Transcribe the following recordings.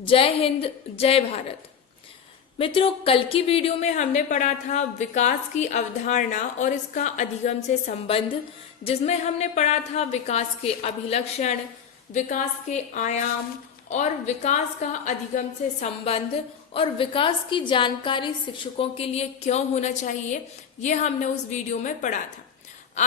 जय हिंद, जय भारत। मित्रों, कल की वीडियो में हमने पढ़ा था विकास की अवधारणा और इसका अधिगम से संबंध, जिसमें हमने पढ़ा था विकास के अभिलक्षण, विकास के आयाम और विकास का अधिगम से संबंध और विकास की जानकारी शिक्षकों के लिए क्यों होना चाहिए, ये हमने उस वीडियो में पढ़ा था।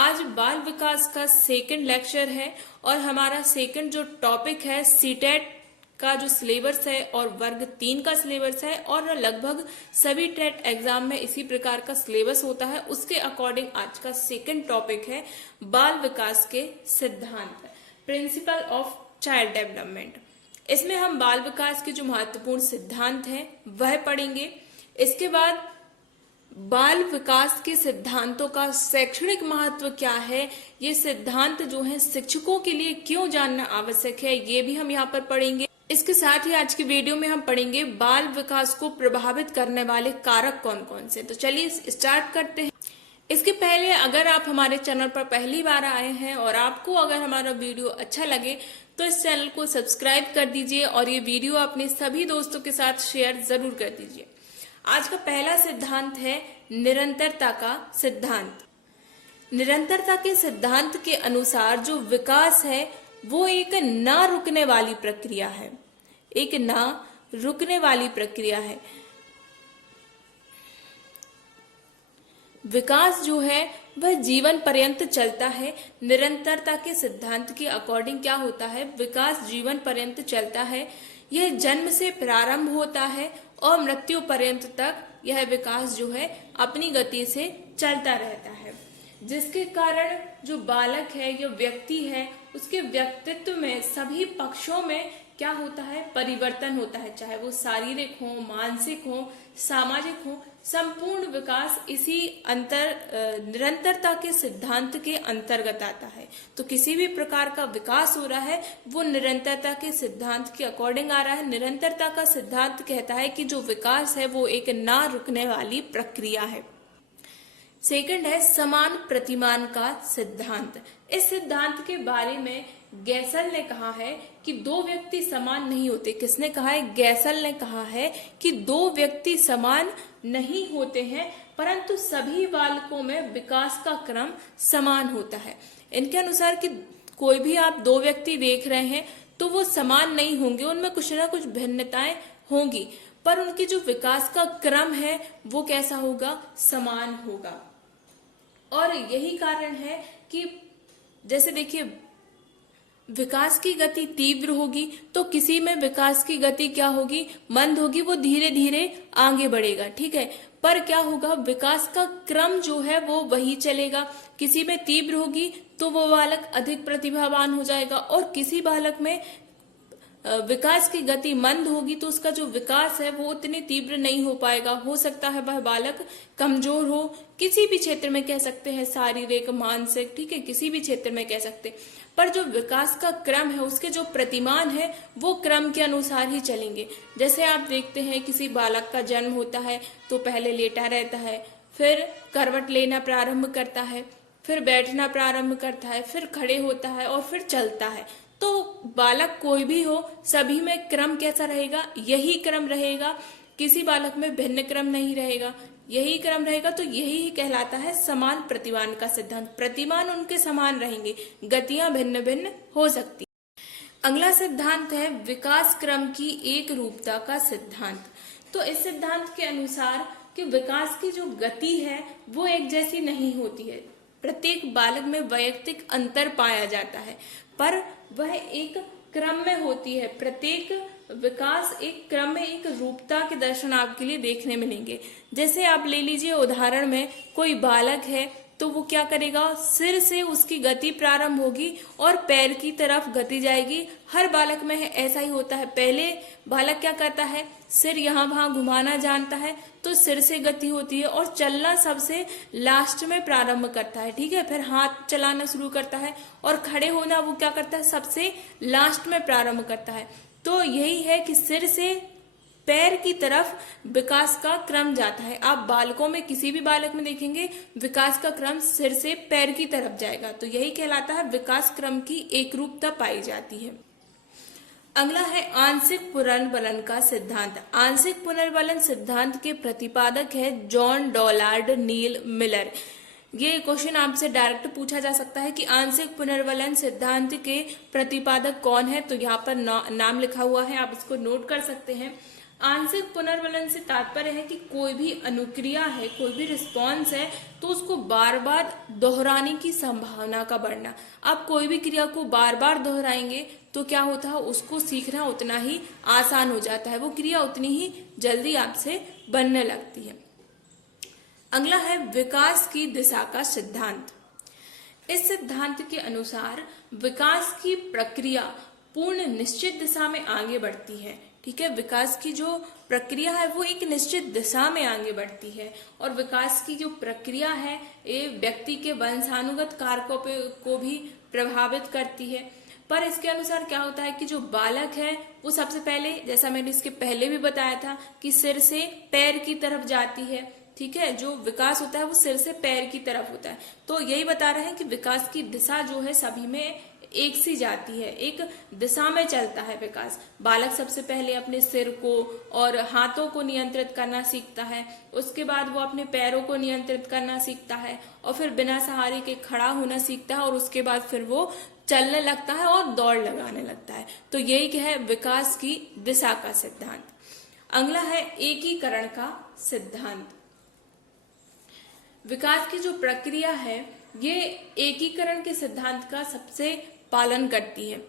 आज बाल विकास का सेकंड लेक्चर है और हमारा सेकंड जो टॉपिक है सीटेट का जो सिलेबस है और वर्ग 3 का सिलेबस है और लगभग सभी टेट एग्जाम में इसी प्रकार का सिलेबस होता है। उसके अकॉर्डिंग आज का सेकंड टॉपिक है बाल विकास के सिद्धांत, प्रिंसिपल ऑफ चाइल्ड डेवलपमेंट। इसमें हम बाल विकास के जो महत्वपूर्ण सिद्धांत हैं वह पढ़ेंगे। इसके बाद बाल विकास के सिद्धांतों का शैक्षणिक महत्व क्या है, ये सिद्धांत जो है शिक्षकों के लिए क्यों जानना आवश्यक है, ये भी हम यहाँ पर पढ़ेंगे। इसके साथ ही आज की वीडियो में हम पढ़ेंगे बाल विकास को प्रभावित करने वाले कारक कौन कौन से। तो चलिए स्टार्ट करते हैं। इसके पहले अगर आप हमारे चैनल पर पहली बार आए हैं और आपको अगर हमारा वीडियो अच्छा लगे तो इस चैनल को सब्सक्राइब कर दीजिए और ये वीडियो अपने सभी दोस्तों के साथ शेयर जरूर कर दीजिए। आज का पहला सिद्धांत है निरंतरता का सिद्धांत। निरंतरता के सिद्धांत के अनुसार जो विकास है वो एक ना रुकने वाली प्रक्रिया है, एक ना रुकने वाली प्रक्रिया है। विकास जो है वह जीवन पर्यंत चलता है। निरंतरता के सिद्धांत के अकॉर्डिंग क्या होता है, विकास जीवन पर्यंत चलता है। यह जन्म से प्रारंभ होता है और मृत्यु पर्यंत तक यह विकास जो है अपनी गति से चलता रहता है, जिसके कारण जो बालक है या व्यक्ति है उसके व्यक्तित्व में सभी पक्षों में क्या होता है, परिवर्तन होता है। चाहे वो शारीरिक हो, मानसिक हो, सामाजिक हो, संपूर्ण विकास इसी निरंतरता के सिद्धांत के अंतर्गत आता है। तो किसी भी प्रकार का विकास हो रहा है वो निरंतरता के सिद्धांत के अकॉर्डिंग आ रहा है। निरंतरता का सिद्धांत कहता है कि जो विकास है वो एक ना रुकने वाली प्रक्रिया है। सेकंड है समान प्रतिमान का सिद्धांत। इस सिद्धांत के बारे में गैसल ने कहा है कि दो व्यक्ति समान नहीं होते। किसने कहा है? गैसल ने कहा है कि दो व्यक्ति समान नहीं होते हैं, परंतु सभी बालकों में विकास का क्रम समान होता है। इनके अनुसार कि कोई भी आप दो व्यक्ति देख रहे हैं तो वो समान नहीं होंगे, उनमें कुछ ना कुछ भिन्नताएं होंगी, पर उनकी जो विकास का क्रम है वो कैसा होगा, समान होगा। और यही कारण है कि जैसे देखिए विकास की गति तीव्र होगी तो किसी में विकास की गति क्या होगी, मंद होगी, वो धीरे धीरे आगे बढ़ेगा, ठीक है। पर क्या होगा, विकास का क्रम जो है वो वही चलेगा। किसी में तीव्र होगी तो वो बालक अधिक प्रतिभावान हो जाएगा और किसी बालक में विकास की गति मंद होगी तो उसका जो विकास है वो उतनी तीव्र नहीं हो पाएगा। हो सकता है वह बालक कमजोर हो, किसी भी क्षेत्र में कह सकते हैं, शारीरिक, मानसिक, ठीक है, किसी भी क्षेत्र में कह सकते। पर जो विकास का क्रम है उसके जो प्रतिमान है वो क्रम के अनुसार ही चलेंगे। जैसे आप देखते हैं किसी बालक का जन्म होता है तो पहले लेटा रहता है, फिर करवट लेना प्रारंभ करता है, फिर बैठना प्रारंभ करता है, फिर खड़े होता है और फिर चलता है। तो बालक कोई भी हो सभी में क्रम कैसा रहेगा, यही क्रम रहेगा। किसी बालक में भिन्न क्रम नहीं रहेगा, यही क्रम रहेगा। तो यही कहलाता है समान प्रतिमान का सिद्धांत। प्रतिमान उनके समान रहेंगे, गतियां भिन्न भिन्न हो सकती। अगला सिद्धांत है विकास क्रम की एक रूपता का सिद्धांत। तो इस सिद्धांत के अनुसार कि विकास की जो गति है वो एक जैसी नहीं होती है। प्रत्येक बालक में वैयक्तिक अंतर पाया जाता है, पर वह एक क्रम में होती है। प्रत्येक विकास एक क्रम में एक रूपता के दर्शन आपके लिए देखने मिलेंगे। जैसे आप ले लीजिए उदाहरण में कोई बालक है तो वो क्या करेगा, सिर से उसकी गति प्रारंभ होगी और पैर की तरफ गति जाएगी। हर बालक में ऐसा ही होता है। पहले बालक क्या करता है, सिर यहाँ वहां घुमाना जानता है तो सिर से गति होती है और चलना सबसे लास्ट में प्रारंभ करता है, ठीक है। फिर हाथ चलाना शुरू करता है और खड़े होना वो क्या करता है, सबसे लास्ट में प्रारंभ करता है। तो यही है कि सिर से पैर की तरफ विकास का क्रम जाता है। आप बालकों में किसी भी बालक में देखेंगे विकास का क्रम सिर से पैर की तरफ जाएगा। तो यही कहलाता है विकास क्रम की एक रूपता पाई जाती है। अगला है आंशिक पुनर्बलन का सिद्धांत। आंशिक पुनर्बलन सिद्धांत के प्रतिपादक है जॉन डॉलार्ड नील मिलर। ये क्वेश्चन आपसे डायरेक्ट पूछा जा सकता है कि आंशिक पुनर्बलन सिद्धांत के प्रतिपादक कौन है, तो यहाँ पर नाम लिखा हुआ है, आप इसको नोट कर सकते हैं। आंशिक पुनर्बलन से तात्पर्य है कि कोई भी अनुक्रिया है, कोई भी रिस्पॉन्स है, तो उसको बार बार दोहराने की संभावना का बढ़ना। आप कोई भी क्रिया को बार बार दोहराएंगे तो क्या होता है, उसको सीखना उतना ही आसान हो जाता है, वो क्रिया उतनी ही जल्दी आपसे बनने लगती है। अगला है विकास की दिशा का सिद्धांत। इस सिद्धांत के अनुसार विकास की प्रक्रिया पूर्ण निश्चित दिशा में आगे बढ़ती है। ठीक है, विकास की जो प्रक्रिया है वो एक निश्चित दिशा में आगे बढ़ती है, और विकास की जो प्रक्रिया है ये व्यक्ति के वंशानुगत कारकों को भी प्रभावित करती है। पर इसके अनुसार क्या होता है कि जो बालक है वो सबसे पहले, जैसा मैंने इसके पहले भी बताया था, कि सिर से पैर की तरफ जाती है। ठीक है, जो विकास होता है वो सिर से पैर की तरफ होता है। तो यही बता रहे हैं कि विकास की दिशा जो है सभी में एक सी जाती है, एक दिशा में चलता है विकास। बालक सबसे पहले अपने सिर को और हाथों को नियंत्रित करना सीखता है, उसके बाद वो अपने पैरों को नियंत्रित करना सीखता है, और फिर बिना सहारे के खड़ा होना सीखता है, और उसके बाद फिर वो चलने लगता है और दौड़ लगाने लगता है। तो यही है विकास की दिशा का सिद्धांत। अगला है एकीकरण का सिद्धांत। विकास की जो प्रक्रिया है ये एकीकरण के सिद्धांत का सबसे पालन करती है।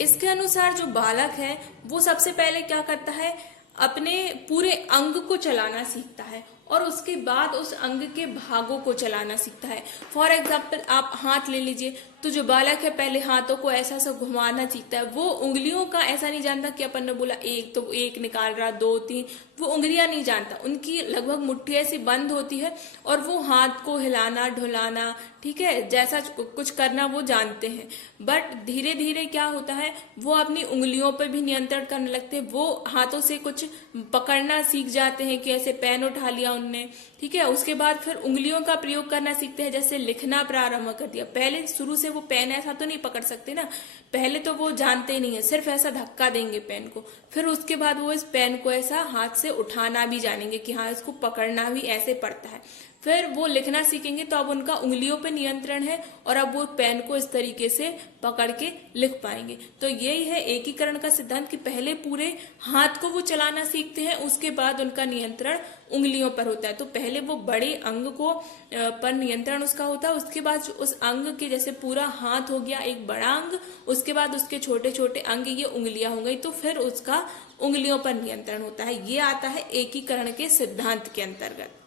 इसके अनुसार जो बालक है वो सबसे पहले क्या करता है, अपने पूरे अंग को चलाना सीखता है, और उसके बाद उस अंग के भागों को चलाना सीखता है। फॉर एग्जाम्पल आप हाथ ले लीजिए, तो जो बालक है पहले हाथों को ऐसा सा घुमाना सीखता है। वो उंगलियों का ऐसा नहीं जानता कि अपन ने बोला एक तो एक निकाल रहा, दो तीन, वो उंगलियां नहीं जानता, उनकी लगभग मुट्ठी ऐसी बंद होती है, और वो हाथ को हिलाना ढुलाना, ठीक है, जैसा कुछ करना वो जानते हैं। बट धीरे धीरे क्या होता है, वो अपनी उंगलियों पर भी नियंत्रण करने लगते हैं। वो हाथों से कुछ पकड़ना सीख जाते हैं कि ऐसे पेन उठा लिया उनने, ठीक है। उसके बाद फिर उंगलियों का प्रयोग करना सीखते हैं, जैसे लिखना प्रारंभ कर दिया। पहले शुरू से वो पेन ऐसा तो नहीं पकड़ सकते ना, पहले तो वो जानते नहीं है, सिर्फ ऐसा धक्का देंगे पेन को, फिर उसके बाद वो इस पेन को ऐसा हाथ से उठाना भी जानेंगे कि हाँ इसको पकड़ना भी ऐसे पड़ता है। फिर वो लिखना सीखेंगे तो अब उनका उंगलियों पे नियंत्रण है, और अब वो पेन को इस तरीके से पकड़ के लिख पाएंगे। तो यही है एकीकरण का सिद्धांत कि पहले पूरे हाथ को वो चलाना सीखते हैं, उसके बाद उनका नियंत्रण उंगलियों पर होता है। तो पहले वो बड़े अंग को पर नियंत्रण उसका होता है, उसके बाद उस अंग के, जैसे पूरा हाथ हो गया एक बड़ा अंग, उसके बाद उसके छोटे छोटे अंग ये उंगलियां हो गई, तो फिर उसका उंगलियों पर नियंत्रण होता है। ये आता है एकीकरण के सिद्धांत के अंतर्गत।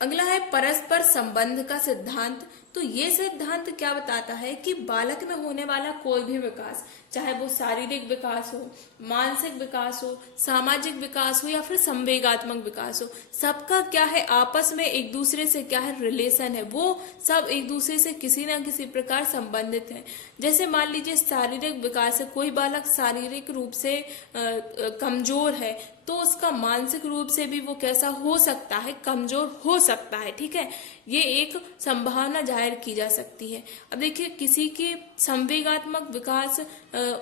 अगला है परस्पर संबंध का सिद्धांत। तो ये सिद्धांत क्या बताता है कि बालक में होने वाला कोई भी विकास, चाहे वो शारीरिक विकास हो, मानसिक विकास हो, सामाजिक विकास हो, या फिर संवेगात्मक विकास हो, सबका क्या है, आपस में एक दूसरे से क्या है, रिलेशन है। वो सब एक दूसरे से किसी ना किसी प्रकार संबंधित है। जैसे मान लीजिए शारीरिक विकास है, कोई बालक शारीरिक रूप से कमजोर है, तो उसका मानसिक रूप से भी वो कैसा हो सकता है, कमजोर हो सकता है। ठीक है, ये एक संभावना जाहिर की जा सकती है। अब देखिए, किसी के संवेगात्मक विकास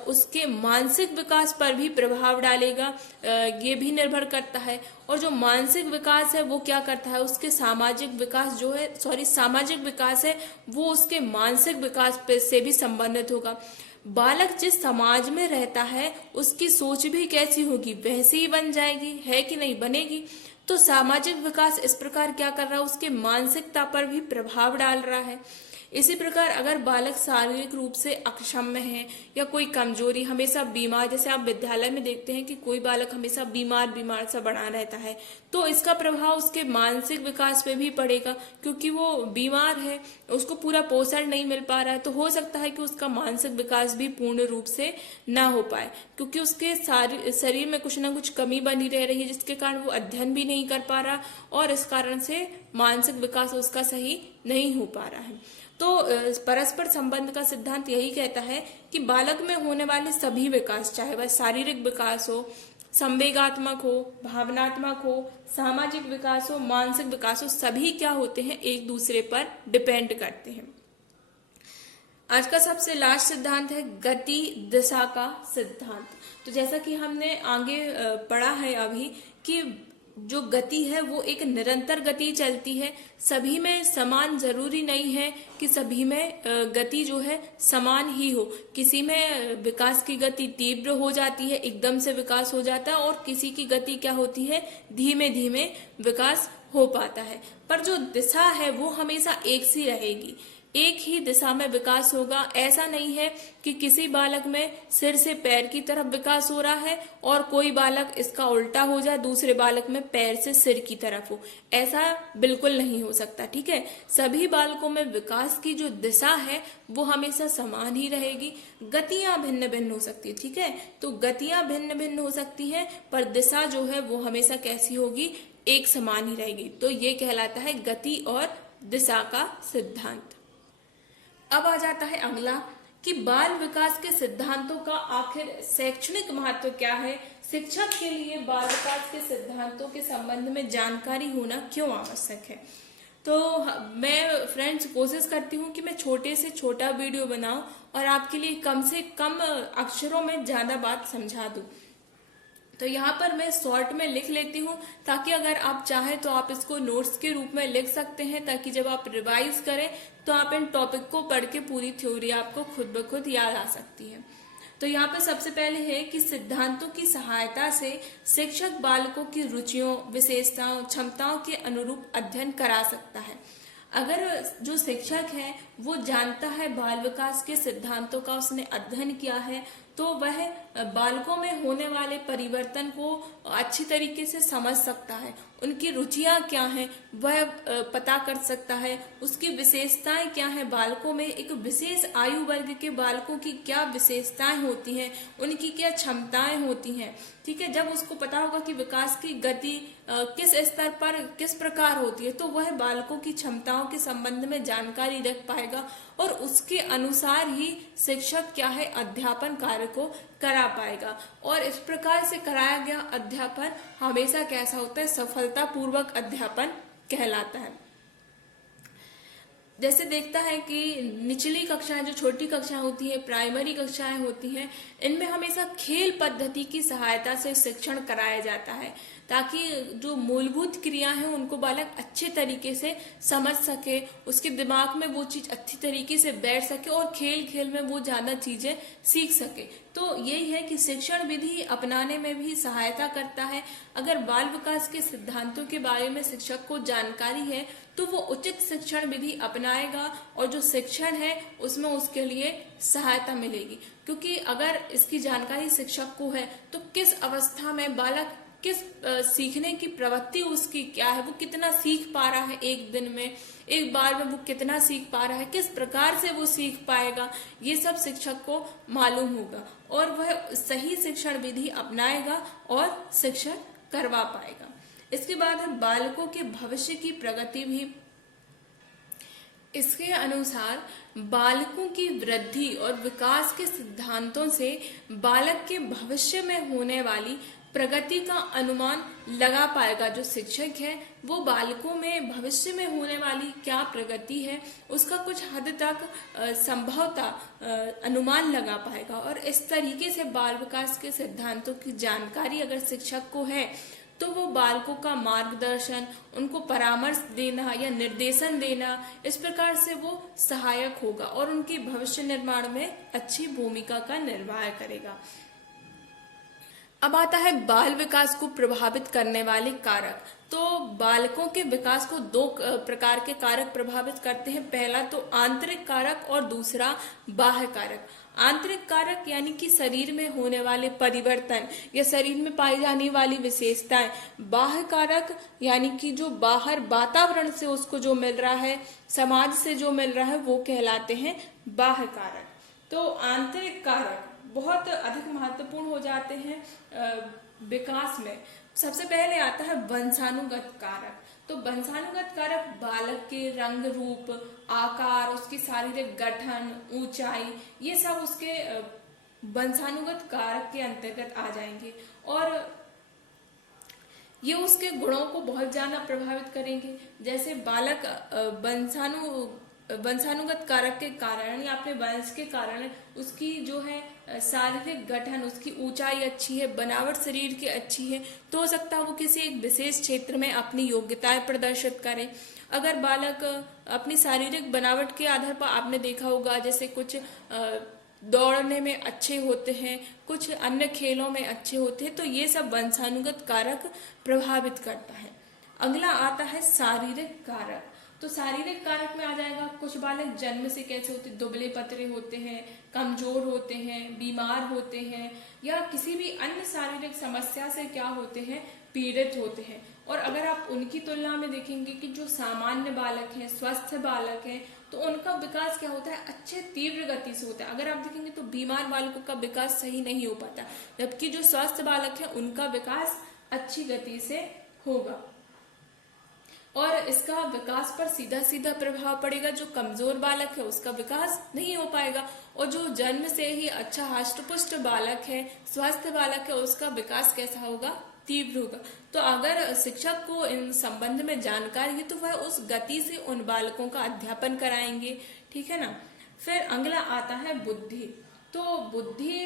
उसके मानसिक विकास पर भी प्रभाव डालेगा, ये भी निर्भर करता है। और जो मानसिक विकास है वो क्या करता है, उसके सामाजिक विकास जो है, सामाजिक विकास है वो उसके मानसिक विकास से भी संबंधित होगा। बालक जिस समाज में रहता है उसकी सोच भी कैसी होगी, वैसी ही बन जाएगी, है कि नहीं, बनेगी। तो सामाजिक विकास इस प्रकार क्या कर रहा है, उसके मानसिकता पर भी प्रभाव डाल रहा है। इसी प्रकार अगर बालक शारीरिक रूप से अक्षम है या कोई कमजोरी, हमेशा बीमार, जैसे आप विद्यालय में देखते हैं कि कोई बालक हमेशा बीमार सा बना रहता है, तो इसका प्रभाव उसके मानसिक विकास पे भी पड़ेगा, क्योंकि वो बीमार है, उसको पूरा पोषण नहीं मिल पा रहा है। तो हो सकता है कि उसका मानसिक विकास भी पूर्ण रूप से ना हो पाए, क्योंकि उसके शरीर में कुछ ना कुछ कमी बनी रह रही है, जिसके कारण वो अध्ययन भी नहीं कर पा रहा, और इस कारण से मानसिक विकास उसका सही नहीं हो पा रहा है। तो परस्पर संबंध का सिद्धांत यही कहता है कि बालक में होने वाले सभी विकास, चाहे वह शारीरिक विकास हो, संवेगात्मक हो, भावनात्मक हो, सामाजिक विकास हो, मानसिक विकास हो, सभी क्या होते हैं, एक दूसरे पर डिपेंड करते हैं। आज का सबसे लास्ट सिद्धांत है गति दिशा का सिद्धांत। तो जैसा कि हमने आगे पढ़ा है अभी कि जो गति है वो एक निरंतर गति चलती है, सभी में समान जरूरी नहीं है कि सभी में गति जो है समान ही हो। किसी में विकास की गति तीव्र हो जाती है, एकदम से विकास हो जाता है, और किसी की गति क्या होती है, धीमे धीमे विकास हो पाता है। पर जो दिशा है वो हमेशा एक सी रहेगी, एक ही दिशा में विकास होगा। ऐसा नहीं है कि किसी बालक में सिर से पैर की तरफ विकास हो रहा है और कोई बालक इसका उल्टा हो जाए, दूसरे बालक में पैर से सिर की तरफ हो, ऐसा बिल्कुल नहीं हो सकता। ठीक है, सभी बालकों में विकास की जो दिशा है वो हमेशा समान ही रहेगी। गतियां भिन्न भिन्न हो सकती है, ठीक है, तो गतियां भिन्न भिन्न हो सकती है पर दिशा जो है वो हमेशा कैसी होगी, एक समान ही रहेगी। तो ये कहलाता है गति और दिशा का सिद्धांत। अब आ जाता है अगला कि बाल विकास के सिद्धांतों का आखिर शैक्षणिक महत्व क्या है। शिक्षक के लिए बाल विकास के सिद्धांतों के संबंध में जानकारी होना क्यों आवश्यक है। तो मैं फ्रेंड्स कोशिश करती हूँ कि मैं छोटे से छोटा वीडियो बनाऊं और आपके लिए कम से कम अक्षरों में ज्यादा बात समझा दूं। तो यहाँ पर मैं शॉर्ट में लिख लेती हूँ ताकि अगर आप चाहें तो आप इसको नोट्स के रूप में लिख सकते हैं, ताकि जब आप रिवाइज करें तो आप इन टॉपिक को पढ़ के पूरी थ्योरी आपको खुद ब खुद याद आ सकती है। तो यहाँ पे सबसे पहले है कि सिद्धांतों की सहायता से शिक्षक बालकों की रुचियों, विशेषताओं, क्षमताओं के अनुरूप अध्ययन करा सकता है। अगर जो शिक्षक है वो जानता है बाल विकास के सिद्धांतों का, उसने अध्ययन किया है, तो वह बालकों में होने वाले परिवर्तन को अच्छी तरीके से समझ सकता है। उनकी रुचियां क्या हैं वह पता कर सकता है, उसकी विशेषताएं क्या हैं, बालकों में एक विशेष आयु वर्ग के बालकों की क्या विशेषताएं होती हैं, उनकी क्या क्षमताएं होती हैं। ठीक है, जब उसको पता होगा कि विकास की गति किस स्तर पर किस प्रकार होती है, तो वह बालकों की क्षमताओं के संबंध में जानकारी रख पाएगा और उसके अनुसार ही शिक्षक क्या है, अध्यापन कार्य को करा पाएगा। और इस प्रकार से कराया गया अध्यापन हमेशा कैसा होता है, सफलतापूर्वक अध्यापन कहलाता है। जैसे देखता है कि निचली कक्षाएं, जो छोटी कक्षाएं होती है, प्राइमरी कक्षाएं होती हैं, इनमें हमेशा खेल पद्धति की सहायता से शिक्षण कराया जाता है, ताकि जो मूलभूत क्रिया है उनको बालक अच्छे तरीके से समझ सके, उसके दिमाग में वो चीज अच्छी तरीके से बैठ सके और खेल खेल में वो ज्यादा चीजें सीख सके। तो यही है कि शिक्षण विधि अपनाने में भी सहायता करता है। अगर बाल विकास के सिद्धांतों के बारे में शिक्षक को जानकारी है तो वो उचित शिक्षण विधि अपनाएगा और जो शिक्षण है उसमें उसके लिए सहायता मिलेगी। क्योंकि अगर इसकी जानकारी शिक्षक को है तो किस अवस्था में बालक किस सीखने की प्रवृत्ति उसकी क्या है, वो कितना सीख पा रहा है, एक दिन में, एक बार में वो कितना सीख पा रहा है, किस प्रकार से वो सीख पाएगा, ये सब शिक्षक को मालूम होगा और वह सही शिक्षण विधि अपनाएगा और शिक्षण करवा पाएगा। इसके बाद है बालकों के भविष्य की प्रगति भी। इसके अनुसार बालकों की वृद्धि और विकास के सिद्धांतों से बालक के भविष्य में होने वाली प्रगति का अनुमान लगा पाएगा। जो शिक्षक है वो बालकों में भविष्य में होने वाली क्या प्रगति है उसका कुछ हद तक संभवतः अनुमान लगा पाएगा। और इस तरीके से बाल विकास के सिद्धांतों की जानकारी अगर शिक्षक को है तो वो बालकों का मार्गदर्शन, उनको परामर्श देना या निर्देशन देना, इस प्रकार से वो सहायक होगा और उनके भविष्य निर्माण में अच्छी भूमिका का निर्वाह करेगा। अब आता है बाल विकास को प्रभावित करने वाले कारक। तो बालकों के विकास को दो प्रकार के कारक प्रभावित करते हैं। पहला तो आंतरिक कारक और दूसरा बाह्य कारक। आंतरिक कारक यानी कि शरीर में होने वाले परिवर्तन या शरीर में पाई जाने वाली विशेषताएं। बाह्य कारक यानी कि जो बाहर वातावरण से उसको जो मिल रहा है, समाज से जो मिल रहा है, वो कहलाते हैं बाह्य कारक। तो आंतरिक कारक बहुत अधिक महत्वपूर्ण हो जाते हैं विकास में। सबसे पहले आता है वंशानुगत कारक। तो वंशानुगत कारक बालक के रंग रूप, आकार, उसकी शारीरिक गठन, ऊंचाई, ये सब उसके वंशानुगत कारक के अंतर्गत आ जाएंगे और ये उसके गुणों को बहुत ज्यादा प्रभावित करेंगे। जैसे बालक वंशानुगत कारक के कारण या अपने वंश के कारण उसकी जो है शारीरिक गठन, उसकी ऊंचाई अच्छी है, बनावट शरीर की अच्छी है, तो हो सकता है वो किसी एक विशेष क्षेत्र में अपनी योग्यताएं प्रदर्शित करे। अगर बालक अपनी शारीरिक बनावट के आधार पर, आपने देखा होगा जैसे कुछ दौड़ने में अच्छे होते हैं, कुछ अन्य खेलों में अच्छे होते हैं, तो ये सब वंशानुगत कारक प्रभावित करता है। अगला आता है शारीरिक कारक। तो शारीरिक कारक में आ जाएगा कुछ बालक जन्म से कैसे होते, दुबले पतले होते हैं, कमजोर होते हैं, बीमार होते हैं, या किसी भी अन्य शारीरिक समस्या से क्या होते हैं, पीड़ित होते हैं। और अगर आप उनकी तुलना में देखेंगे कि जो सामान्य बालक हैं, स्वस्थ बालक हैं, तो उनका विकास क्या होता है, अच्छे तीव्र गति से होता है। अगर आप देखेंगे तो बीमार बालकों का विकास सही नहीं हो पाता, जबकि जो स्वस्थ बालक है उनका विकास अच्छी गति से होगा और इसका विकास पर सीधा सीधा प्रभाव पड़ेगा। जो कमजोर बालक है उसका विकास नहीं हो पाएगा, और जो जन्म से ही अच्छा हष्टपुष्ट बालक है, स्वस्थ बालक है, उसका विकास कैसा होगा, तीव्र होगा। तो अगर शिक्षक को इन संबंध में जानकारी है तो वह उस गति से उन बालकों का अध्यापन कराएंगे, ठीक है ना। फिर अगला आता है बुद्धि। तो बुद्धि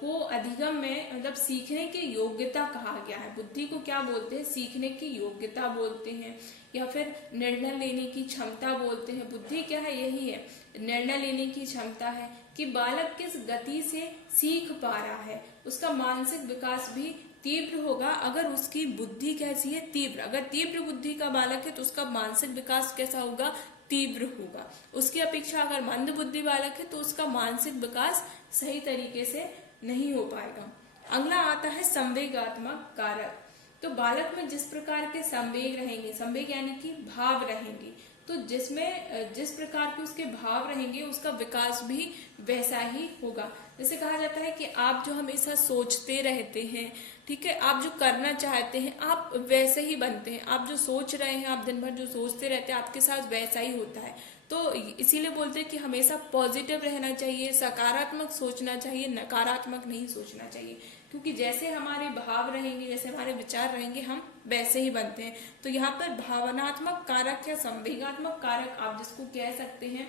को अधिगम में मतलब सीखने की योग्यता कहा गया है। बुद्धि को क्या बोलते हैं, सीखने की योग्यता बोलते हैं, या फिर निर्णय लेने की क्षमता बोलते हैं। बुद्धि क्या है, यही है, निर्णय लेने की क्षमता है कि बालक किस गति से सीख पा रहा है। उसका मानसिक विकास भी तीव्र होगा अगर उसकी बुद्धि कैसी है, तीव्र। अगर तीव्र बुद्धि का बालक है तो उसका मानसिक विकास कैसा होगा, तीव्र होगा। उसकी अपेक्षा अगर मंद बुद्धि बालक है तो उसका मानसिक विकास सही तरीके से नहीं हो पाएगा। अगला आता है संवेगात्मक कारक। तो बालक में जिस प्रकार के संवेग रहेंगे, संवेग यानी कि भाव रहेंगे, तो जिसमें जिस प्रकार के उसके भाव रहेंगे उसका विकास भी वैसा ही होगा। जैसे कहा जाता है कि आप जो हमेशा सोचते रहते हैं, ठीक है, आप जो करना चाहते हैं आप वैसे ही बनते हैं। आप जो सोच रहे हैं, आप दिन भर जो सोचते रहते हैं, आपके साथ वैसा ही होता है। तो इसीलिए बोलते हैं कि हमेशा पॉजिटिव रहना चाहिए, सकारात्मक सोचना चाहिए, नकारात्मक नहीं सोचना चाहिए, क्योंकि जैसे हमारे भाव रहेंगे, जैसे हमारे विचार रहेंगे, हम वैसे ही बनते हैं। तो यहाँ पर भावनात्मक कारक या संवेगात्मक कारक आप जिसको कह सकते हैं,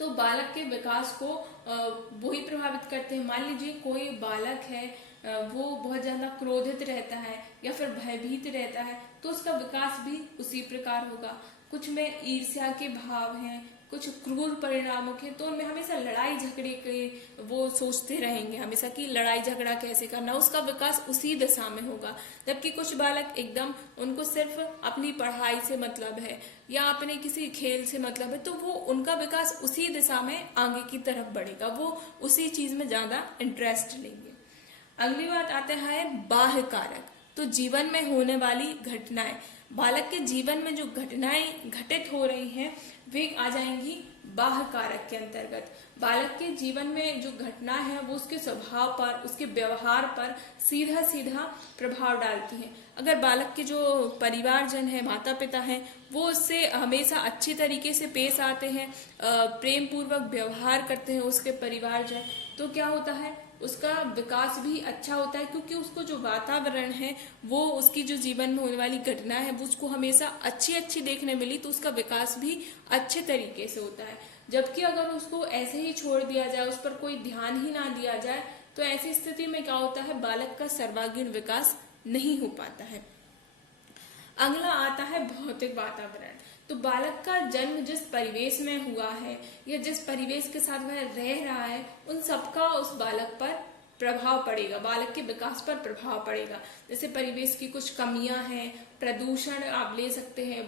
तो बालक के विकास को वो ही प्रभावित करते हैं। मान लीजिए कोई बालक है, वो बहुत ज्यादा क्रोधित रहता है या फिर भयभीत रहता है, तो उसका विकास भी उसी प्रकार होगा। कुछ में ईर्ष्या के भाव हैं, कुछ क्रूर परिणामों के, तो उनमें हमेशा लड़ाई झगड़े के वो सोचते रहेंगे हमेशा कि लड़ाई झगड़ा कैसे करना, उसका विकास उसी दिशा में होगा। जबकि कुछ बालक एकदम, उनको सिर्फ अपनी पढ़ाई से मतलब है या अपने किसी खेल से मतलब है, तो वो उनका विकास उसी दिशा में आगे की तरफ बढ़ेगा, वो उसी चीज में ज्यादा इंटरेस्ट लेंगे। अगली बात आते हैं बाह्य कारक। तो जीवन में होने वाली घटनाएं, बालक के जीवन में जो घटनाएं घटित हो रही हैं वे आ जाएंगी बाह्य कारक के अंतर्गत। बालक के जीवन में जो घटना है वो उसके स्वभाव पर, उसके व्यवहार पर सीधा सीधा प्रभाव डालती है। अगर बालक के जो परिवारजन है, माता पिता हैं, वो उससे हमेशा अच्छी तरीके से पेश आते हैं, प्रेम पूर्वक व्यवहार करते हैं उसके परिवारजन, तो क्या होता है, उसका विकास भी अच्छा होता है, क्योंकि उसको जो वातावरण है, वो उसकी जो जीवन में होने वाली घटना है वो उसको हमेशा अच्छी अच्छी देखने मिली, तो उसका विकास भी अच्छे तरीके से होता है। जबकि अगर उसको ऐसे ही छोड़ दिया जाए, उस पर कोई ध्यान ही ना दिया जाए, तो ऐसी स्थिति में क्या होता है, बालक का सर्वांगीण विकास नहीं हो पाता है। अगला आता है भौतिक वातावरण। तो बालक का जन्म जिस परिवेश में हुआ है या जिस परिवेश के साथ वह रह रहा है, उन सबका उस बालक पर प्रभाव पड़ेगा, बालक के विकास पर प्रभाव पड़ेगा। जैसे परिवेश की कुछ कमियां हैं, प्रदूषण आप ले सकते हैं,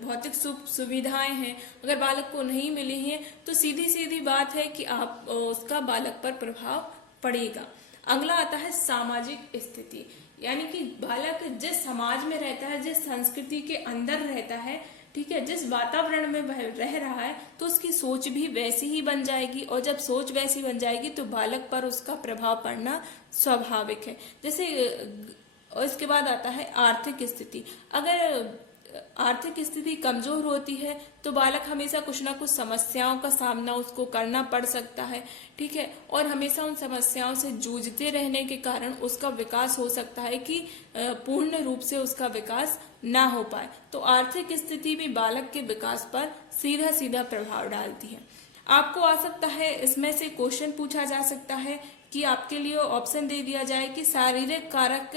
भौतिक सुविधाएं हैं, अगर बालक को नहीं मिली हैं तो सीधी सीधी बात है कि आप उसका बालक पर प्रभाव पड़ेगा। अगला आता है सामाजिक स्थिति, यानी कि बालक जिस समाज में रहता है, जिस संस्कृति के अंदर रहता है, ठीक है, जिस वातावरण में वह रह रहा है, तो उसकी सोच भी वैसी ही बन जाएगी, और जब सोच वैसी बन जाएगी तो बालक पर उसका प्रभाव पड़ना स्वाभाविक है। जैसे और इसके बाद आता है आर्थिक स्थिति। अगर आर्थिक स्थिति कमजोर होती है तो बालक हमेशा कुछ ना कुछ समस्याओं का सामना उसको करना पड़ सकता है, ठीक है। और हमेशा उन समस्याओं से जूझते रहने के कारण उसका विकास हो सकता है कि पूर्ण रूप से उसका विकास ना हो पाए। तो आर्थिक स्थिति भी बालक के विकास पर सीधा सीधा प्रभाव डालती है। आपको आ सकता है इसमें से क्वेश्चन पूछा जा सकता है कि आपके लिए ऑप्शन दे दिया जाए कि शारीरिक कारक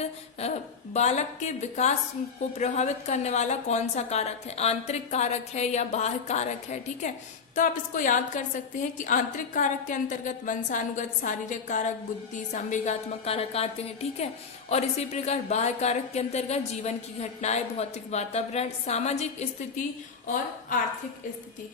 बालक के विकास को प्रभावित करने वाला कौन सा कारक है, आंतरिक कारक है या बाह्य कारक है, ठीक है। तो आप इसको याद कर सकते हैं कि आंतरिक कारक के अंतर्गत वंशानुगत, शारीरिक कारक, बुद्धि, संवेगात्मक कारक आते हैं, ठीक है। और इसी प्रकार बाह्य कारक के अंतर्गत जीवन की घटनाएं, भौतिक वातावरण, सामाजिक स्थिति और आर्थिक स्थिति।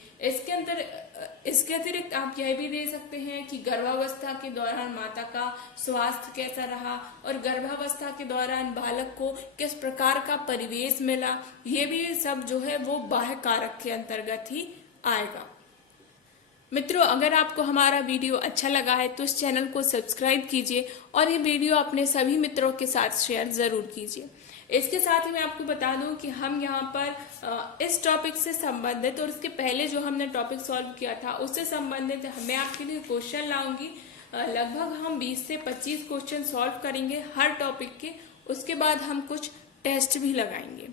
इसके अतिरिक्त आप यह भी दे सकते हैं कि गर्भावस्था के दौरान माता का स्वास्थ्य कैसा रहा और गर्भावस्था के दौरान बालक को किस प्रकार का परिवेश मिला, ये भी सब जो है वो बाह्य कारक के अंतर्गत ही आएगा। मित्रों, अगर आपको हमारा वीडियो अच्छा लगा है तो इस चैनल को सब्सक्राइब कीजिए और ये वीडियो अपने सभी मित्रों के साथ शेयर जरूर कीजिए। इसके साथ ही मैं आपको बता दूं कि हम यहाँ पर इस टॉपिक से संबंधित और इसके पहले जो हमने टॉपिक सॉल्व किया था उससे संबंधित मैं आपके लिए क्वेश्चन लाऊंगी। लगभग हम 20 से 25 क्वेश्चन सॉल्व करेंगे हर टॉपिक के। उसके बाद हम कुछ टेस्ट भी लगाएंगे।